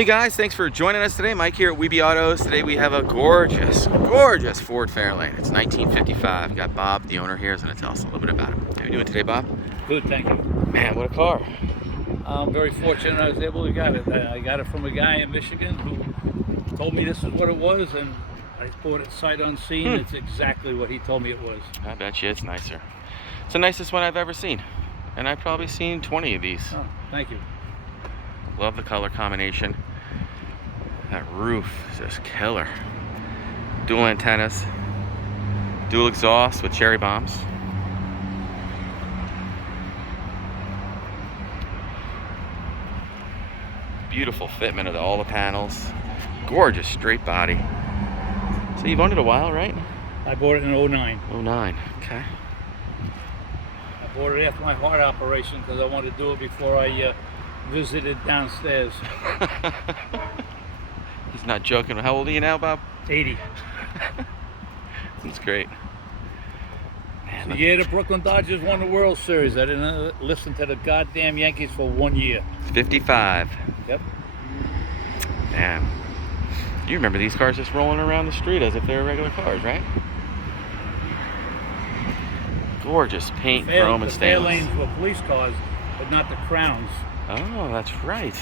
Hey guys, thanks for joining us today. Mike here at Weeby Autos. Today we have a gorgeous, gorgeous Ford Fairlane. It's 1955. We got Bob, the owner here, is going to tell us a little bit about it. How are you doing today, Bob? Good, thank you. Man, what a car. I'm very fortunate I was able to get it. I got it from a guy in Michigan who told me this is what it was, and I bought it sight unseen. It's exactly what he told me it was. I bet you it's nicer. It's the nicest one I've ever seen. And I've probably seen 20 of these. Oh, thank you. Love the color combination. That roof is just killer. Dual antennas. Dual exhaust with cherry bombs. Beautiful fitment of all the panels. Gorgeous straight body. So you've owned it a while, right? I bought it in 09. 09, okay. I bought it after my heart operation because I wanted to do it before I visited downstairs. He's not joking. How old are you now, Bob? 80. That's great. Man, The year the Brooklyn Dodgers won the World Series, I didn't listen to the goddamn Yankees for 1 year. 55. Yep. Man. You remember these cars just rolling around the street as if they were regular cars, right? Gorgeous paint, chrome, and stainless. The Fairlanes were police cars, but not the Crowns. Oh, that's right.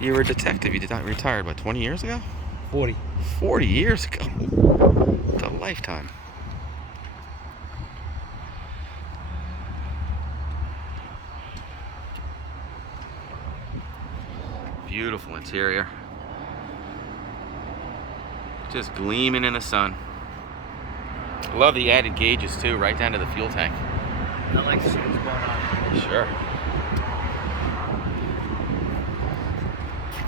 You were a detective. You did not retired, what, 20 years ago? 40. 40 years ago. It's a lifetime. Beautiful interior. Just gleaming in the sun. Love the added gauges too, right down to the fuel tank. I like to see what's going on. Sure.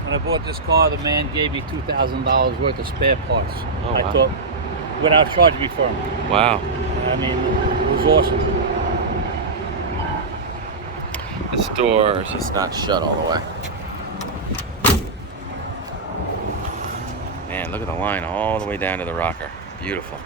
When I bought this car, the man gave me $2,000 worth of spare parts. Oh, I wow. thought, without charging me for them. Wow. I mean, it was awesome. This door is just not shut all the way. Man, look at the line all the way down to the rocker. Beautiful.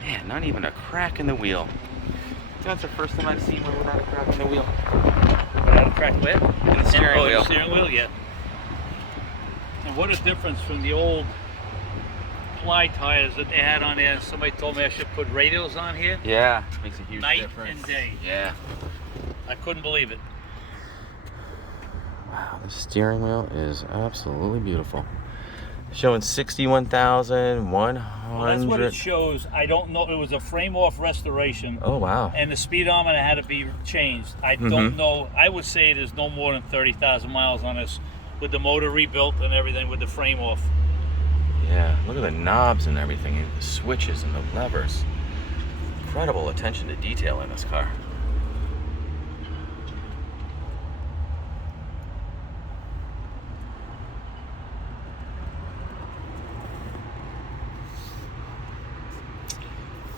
Man, not even a crack in the wheel. That's the first time I've seen one without a crack in the wheel. Without a crack where? In the steering wheel. The steering wheel, yeah. And what a difference from the old ply tires that they had on there. Somebody told me I should put radials on here. Yeah, makes a huge Night difference. and day. Yeah. I couldn't believe it. Wow, the steering wheel is absolutely beautiful. Showing 61,100. Well, that's what it shows. I don't know. It was a frame-off restoration. Oh, wow. And the speedometer had to be changed. I don't know. I would say there's no more than 30,000 miles on this with the motor rebuilt and everything with the frame off. Yeah, look at the knobs and everything, and the switches and the levers. Incredible attention to detail in this car.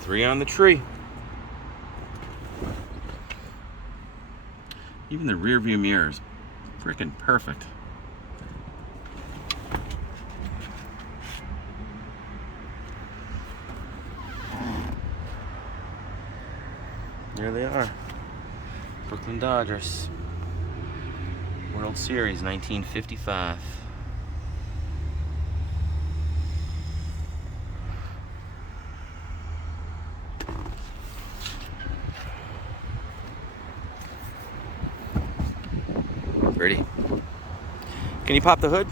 Three on the tree. Even the rear view mirrors, freaking perfect. There they are. Brooklyn Dodgers. World Series 1955. Pretty. Can you pop the hood?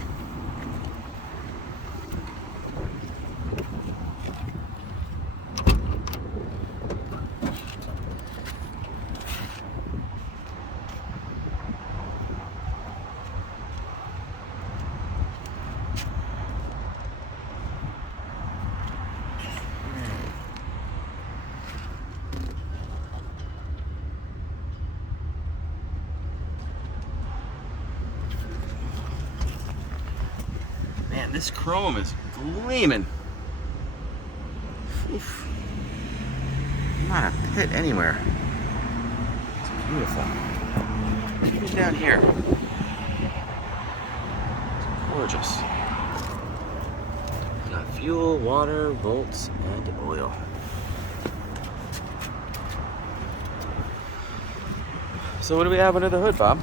Man, this chrome is gleaming. Oof. Not a pit anywhere. It's beautiful. down here? Gorgeous. Got fuel, water, bolts, and oil. So what do we have under the hood, Bob?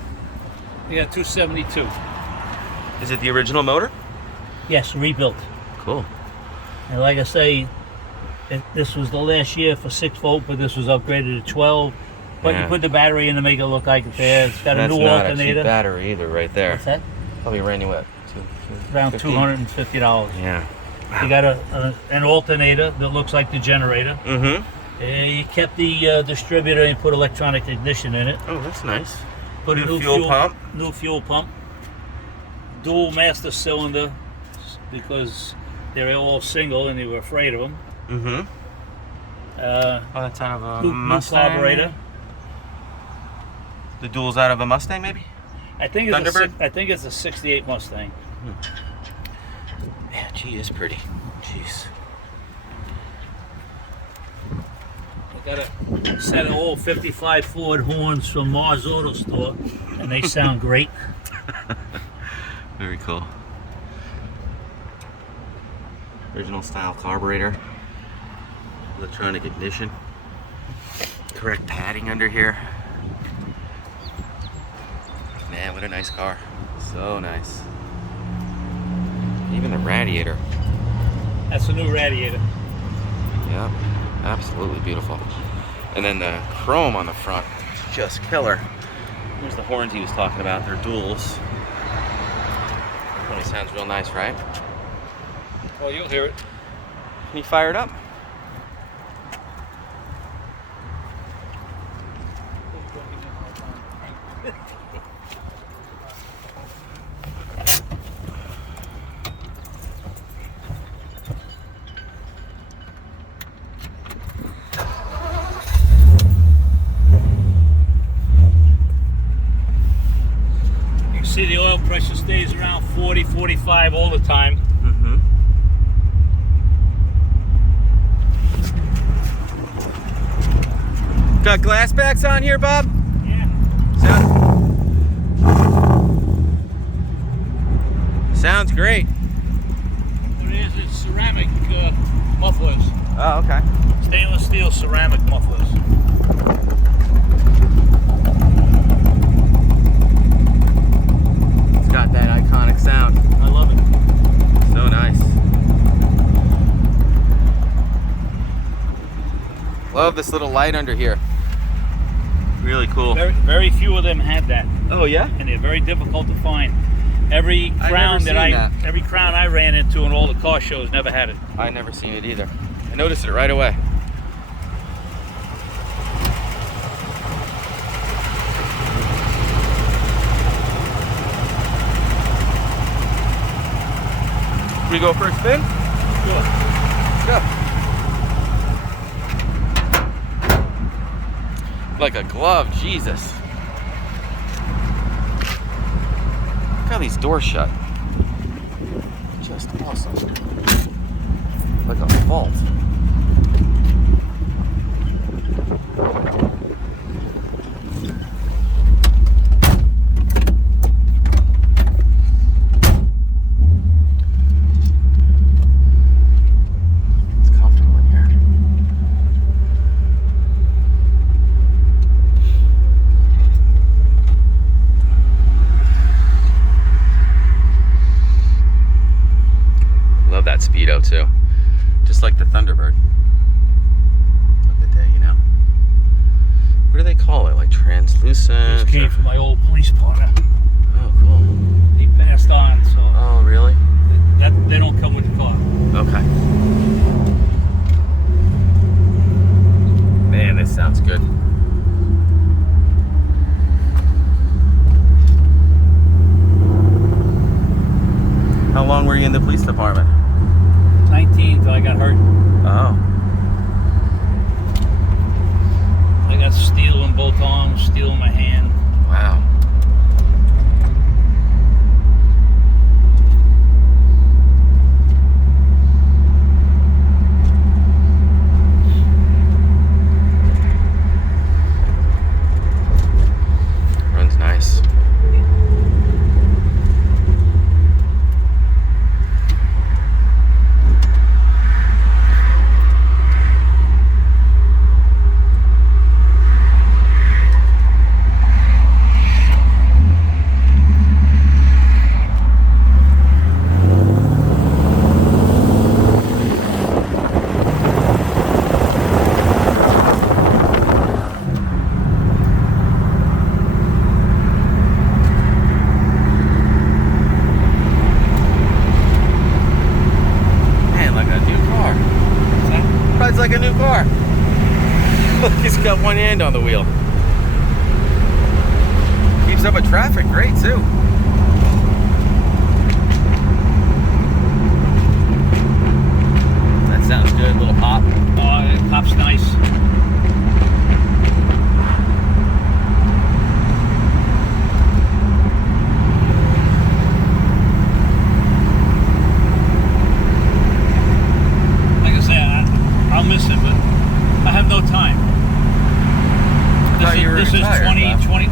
We got 272. Is it the original motor? Yes, rebuilt. Cool. And like I say, this was the last year for 6 volt, but this was upgraded to 12. But Yeah. you put the battery in to make it look like it's there. It's got a That's new not a alternator. cheap battery either, right there. What's that? Probably ran you what? Around $250? $250. Yeah. You got an alternator that looks like the generator. Mm-hmm. You kept the distributor and put electronic ignition in it. Oh, that's nice. Put a New new fuel pump. New fuel pump. Dual master cylinder because they're all single and they were afraid of them. Mm-hmm. Oh, that's out of a New Mustang. carburetor. The dual's out of a Mustang, maybe? I think it's Thunderbird? I think it's a '68 Mustang. Yeah, gee, is pretty. Jeez. I got a set of old '55 Ford horns from Mars Auto Store, and they sound great. Very cool. Original style carburetor. Electronic ignition. Correct padding under here. Man, what a nice car. So nice. Even the radiator. That's a new radiator. Yep, absolutely beautiful. And then the chrome on the front, just killer. Here's the horns he was talking about. They're duals. Probably sounds real nice, right? Well, you'll hear it. Can you fire it up? See, the oil pressure stays around 40, 45 all the time. Mm-hmm. Got glass backs on here, Bob? Yeah. Sounds great. There is it's ceramic mufflers. Oh, okay. Stainless steel ceramic mufflers. It's got that iconic sound. I love it. So nice. Love this little light under here. Really cool. Very few of them had that, Oh yeah? and they're very difficult to find. Every crown every crown I ran into in all the car shows never had it. I never seen it either. I noticed it right away. We go for a spin? Sure. Let's go. Like a glove, Jesus. Look how these doors shut. Just awesome. Like a vault. It's comfortable in here. Love that Speedo too. Just like the Thunderbird. Of the day, you know? What do they call it? Like translucent? This came from my old police partner. Oh, cool. He passed on, so Oh, really? they don't come with the car. Okay. Man, this sounds good. How long were you in the police department? 19 till I got hurt. Oh. I got steel in both arms, steel in my hand. Wow. He's got one hand on the wheel. Keeps up with traffic, great too. That sounds good, little pop. Oh, it pops nice. Like I say, I'll miss it, but I have no time. This is 2020.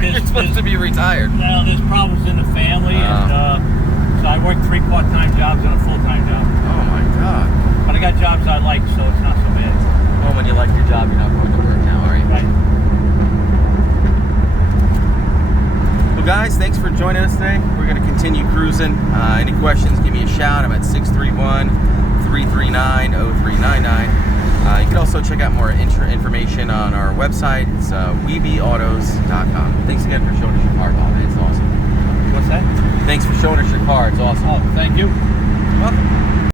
You're supposed to be retired. Well, there's problems in the family, and so I work 3 part-time jobs and a full-time job. Oh my God. But I got jobs I like, so it's not so bad. Well, when you like your job, you're not going to work now, are you? Right. Well, guys, thanks for joining us today. We're going to continue cruising. Any questions, give me a shout. I'm at 631-339-0399. You can also check out more information on our website. It's weebeautos.com. Thanks again for showing us your car, Bob. It's awesome. What's that? Thanks for showing us your car. It's awesome. Oh, thank you. You're welcome.